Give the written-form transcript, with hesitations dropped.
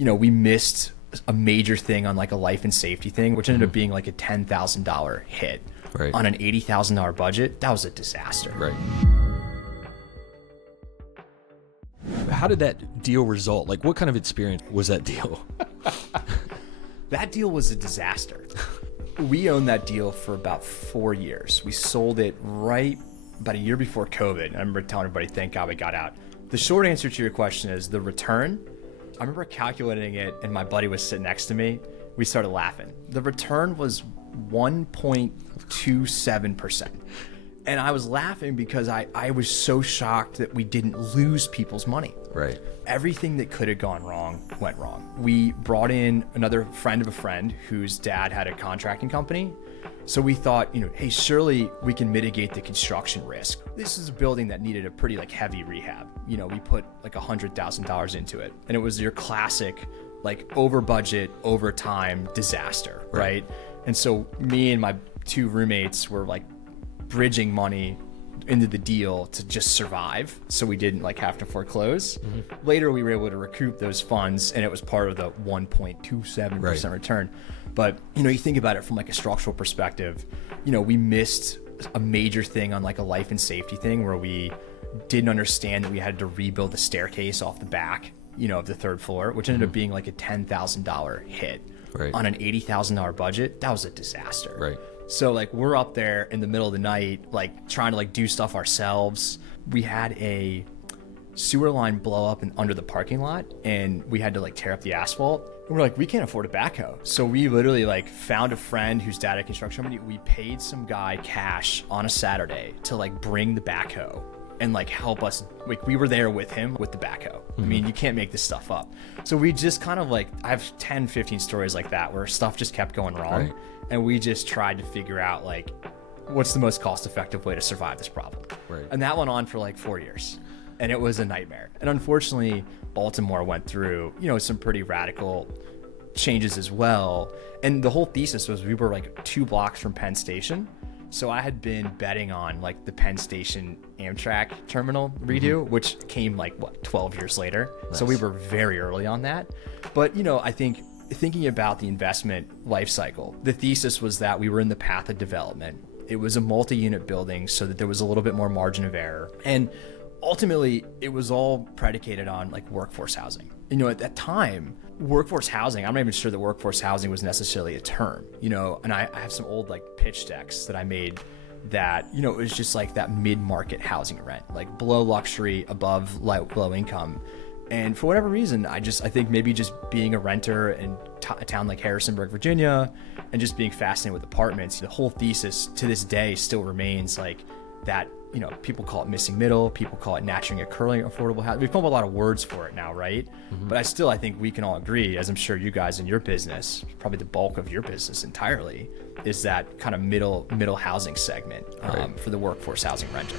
we missed a major thing on like a life and safety thing, which ended up being like a $10,000 hit on an $80,000 budget. That was a disaster. Right. How did that deal result? Like, what kind of experience was that deal? That deal was a disaster. We owned that deal for about 4 years. We sold it right about a year before COVID. I remember telling everybody, thank God we got out. The short answer to your question is the return. I remember calculating it and my buddy was sitting next to me. We started laughing. The return was 1.27%. And I was laughing because I was so shocked that we didn't lose people's money. Right. Everything that could have gone wrong went wrong. We brought in another friend of a friend whose dad had a contracting company. So we thought, hey, surely we can mitigate the construction risk. This is a building that needed a pretty heavy rehab. We put like $100,000 into it. And it was your classic over budget, over time disaster, right? And so me and my two roommates were bridging money into the deal to just survive, so we didn't have to foreclose. Later we were able to recoup those funds and it was part of the 1.27% return. But you think about it from a structural perspective, we missed a major thing on a life and safety thing where we didn't understand that we had to rebuild the staircase off the back of the third floor, which ended up being a $10,000 hit on an $80,000 budget. That was a disaster. Right. So we're up there in the middle of the night, trying to do stuff ourselves. We had a sewer line blow up under the parking lot and we had to tear up the asphalt. And we're we can't afford a backhoe. So we literally found a friend whose dad had a construction company. We paid some guy cash on a Saturday to bring the backhoe and help us. We were there with him with the backhoe. I mean, you can't make this stuff up. So we just kind of I have 10, 15 stories like that where stuff just kept going wrong. Right. And we just tried to figure out what's the most cost-effective way to survive this problem. Right. And that went on for 4 years. And it was a nightmare. And unfortunately, Baltimore went through, some pretty radical changes as well. And the whole thesis was we were 2 blocks from Penn Station. So I had been betting on the Penn Station Amtrak terminal redo, which came 12 years later. Nice. So we were very early on that. But, I think thinking about the investment life cycle, the thesis was that we were in the path of development. It was a multi-unit building so that there was a little bit more margin of error. And ultimately, it was all predicated on workforce housing. At that time, workforce housing, I'm not even sure that workforce housing was necessarily a term, and I have some old pitch decks that I made that, it was just that mid-market housing rent, below luxury, above low income. And for whatever reason, I think maybe just being a renter in a town like Harrisonburg, Virginia, and just being fascinated with apartments, the whole thesis to this day still remains that, people call it missing middle, people call it naturally occurring affordable housing. We've come up with a lot of words for it now, right? But I think we can all agree, as I'm sure you guys in your business, probably the bulk of your business entirely, is that kind of middle housing segment for the workforce housing renter.